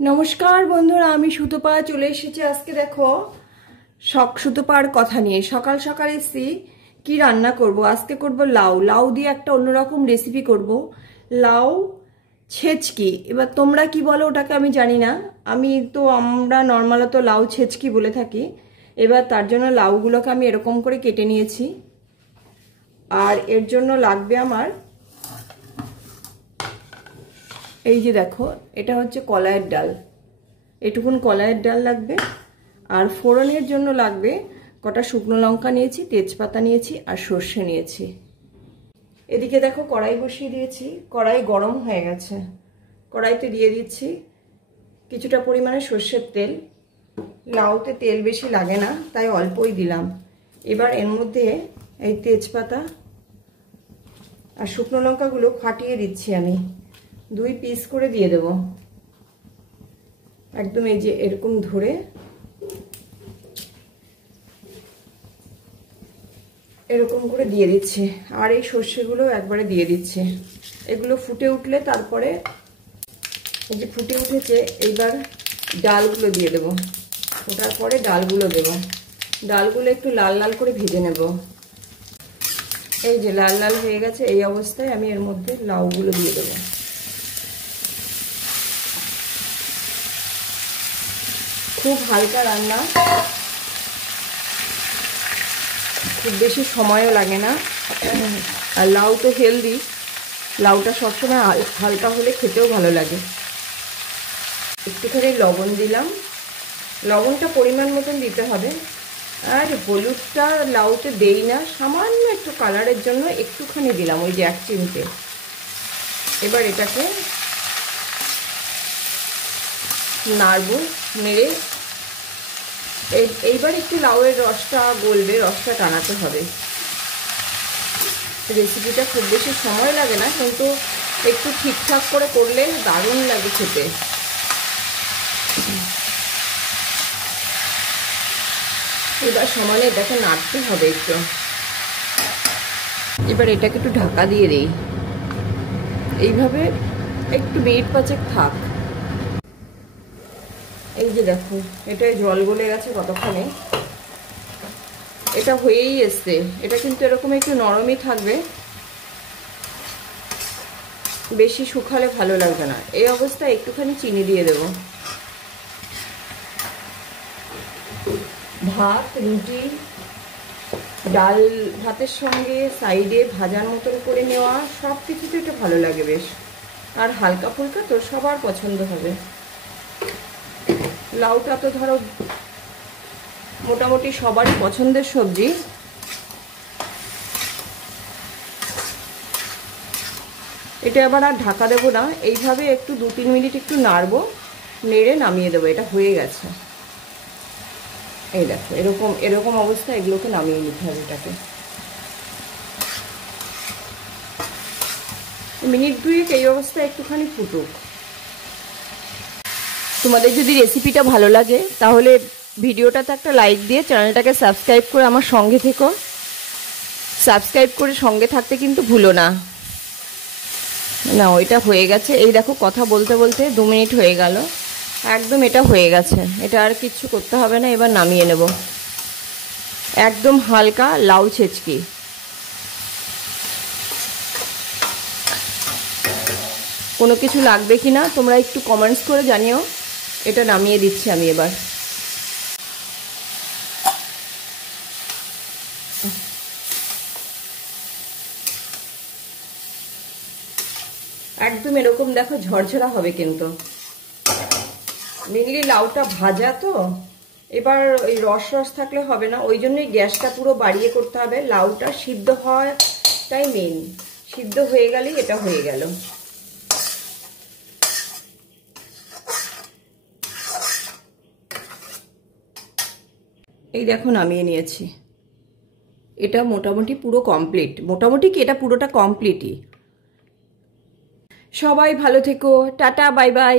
নমস্কার বন্ধুরা, আমি সুতপা চলে এসেছি। আজকে দেখো সুতপার কথা নিয়ে সকাল সকাল এসেছি। কি রান্না করব? আজকে করব লাউ। লাউ দিয়ে একটা অন্যরকম রেসিপি করব, লাউ ছেচকি। এবার তোমরা কি বলো ওটাকে আমি জানি না। আমরা নর্মালত লাউ ছেচকি বলে থাকি। এবার তার জন্য লাউগুলোকে আমি এরকম করে কেটে নিয়েছি। আর এর জন্য লাগবে আমার এই যে দেখো, এটা হচ্ছে কলাইয়ের ডাল। এটুকুন কলাইয়ের ডাল লাগবে। আর ফোড়নের জন্য লাগবে কটা শুকনো লঙ্কা নিয়েছি, তেজপাতা নিয়েছি আর সর্ষে নিয়েছি। এদিকে দেখো কড়াই বসিয়ে দিয়েছি। কড়াই গরম হয়ে গেছে। কড়াইতে দিয়ে দিচ্ছি কিছুটা পরিমাণে সর্ষের তেল। লাউতে তেল বেশি লাগে না, তাই অল্পই দিলাম। এবার এর মধ্যে এই তেজপাতা আর শুকনো লঙ্কাগুলো ফাটিয়ে দিচ্ছি। আমি 2 পিস করে দিয়ে দেব। একদম এই যে এরকম ধরে এরকম করে দিয়ে দিচ্ছি। আর এই সর্ষেগুলো একবারে দিয়ে দিচ্ছি। এগুলো ফুটে উঠলে তারপরে এই যে ফুটে উঠেছে, এইবার ডালগুলো দিয়ে দেব। ওটার পরে ডালগুলো দেব। ডালগুলো একটু লাল লাল করে ভেজে নেব। এই যে লাল লাল হয়ে গেছে, এই অবস্থায় আমি এর মধ্যে লাউগুলো দিয়ে দেব। খুব হালকা রান্না, খুব বেশি সময়ও লাগে না। আর লাউ তো হেলদি, লাউটা সবসময় হালকা হলে খেতেও ভালো লাগে। একটুখানি লবণ দিলাম। লবণটা পরিমাণ মতন দিতে হবে। আর হলুদটা লাউতে দেই না, সামান্য একটু কালারের জন্য একটুখানি দিলাম, ওই যে 1 চিমটে। এবার এটাকে নাড়ব। নেড়ে এইবার একটু লাউয়ের রসটা গলবে, রসটা টানাতে হবে। রেসিপিটা খুব বেশি সময় লাগে না, কিন্তু একটু ঠিকঠাক করে করলে দারুণ লাগে খেতে। এবার সমানে এটাকে নাড়তে হবে একটু। এবার এটাকে একটু ঢাকা দিয়ে দিই। এইভাবে একটু মিনিট 5 থাক। এই যে দেখো, এটাই জল গলে গেছে কতক্ষণে। এটা হয়েই এসছে। এটা কিন্তু এরকম একটু নরমই থাকবে, বেশি শুকালে ভালো লাগবে না। এই অবস্থায় একটুখানি চিনি দিয়ে দেব। ভাত, রুটি, ডাল ভাতের সঙ্গে সাইডে ভাজার মতন করে নেওয়া, সব কিছুতে এটা ভালো লাগে বেশ। আর হালকা ফুলকা তো সবার পছন্দ হবে। লাউটা তো ধরো মোটামুটি সবারই পছন্দের সবজি। এটা এবার আর ঢাকা দেবো না, এইভাবে একটু 2-3 মিনিট একটু নাড়বো, নেড়ে নামিয়ে দেবো। এটা হয়ে গেছে। এই দেখো এরকম এরকম অবস্থা, এগুলোকে নামিয়ে নিতে হবে। এটাকে মিনিট 2 এই অবস্থায় একটুখানি ফুটুক। তোমাদের যদি রেসিপিটা ভালো লাগে তাহলে ভিডিওটাতে একটা লাইক দিয়ে চ্যানেলটাকে সাবস্ক্রাইব করে আমার সঙ্গে থেকো। সাবস্ক্রাইব করে সঙ্গে থাকতে কিন্তু ভুলো না। না, ওইটা হয়ে গেছে। এই দেখো কথা বলতে বলতে 2 মিনিট হয়ে গেল। একদম এটা হয়ে গেছে। এটা আর কিচ্ছু করতে হবে না। এবার নামিয়ে নেব। একদম হালকা লাউ ছেচকি। কোনো কিছু লাগবে কি না তোমরা একটু কমেন্টস করে জানিও। এটা নামিয়ে দিচ্ছি আমি এবার। একদম এরকম দেখো ঝরঝরা হবে, কিন্তু মেনলি লাউটা ভাজা তো, এবার ওই রস রস থাকলে হবে না। ওই জন্যই গ্যাসটা পুরো বাড়িয়ে করতে হবে। লাউটা সিদ্ধ হওয়াটাই মেন। সিদ্ধ হয়ে গেলেই এটা হয়ে গেল। এই দেখো নামিয়ে নিয়েছি। এটা মোটামুটি পুরো কমপ্লিট। মোটামুটি কি, এটা পুরোটা কমপ্লিটই। সবাই ভালো থেকো। Tata, bye bye.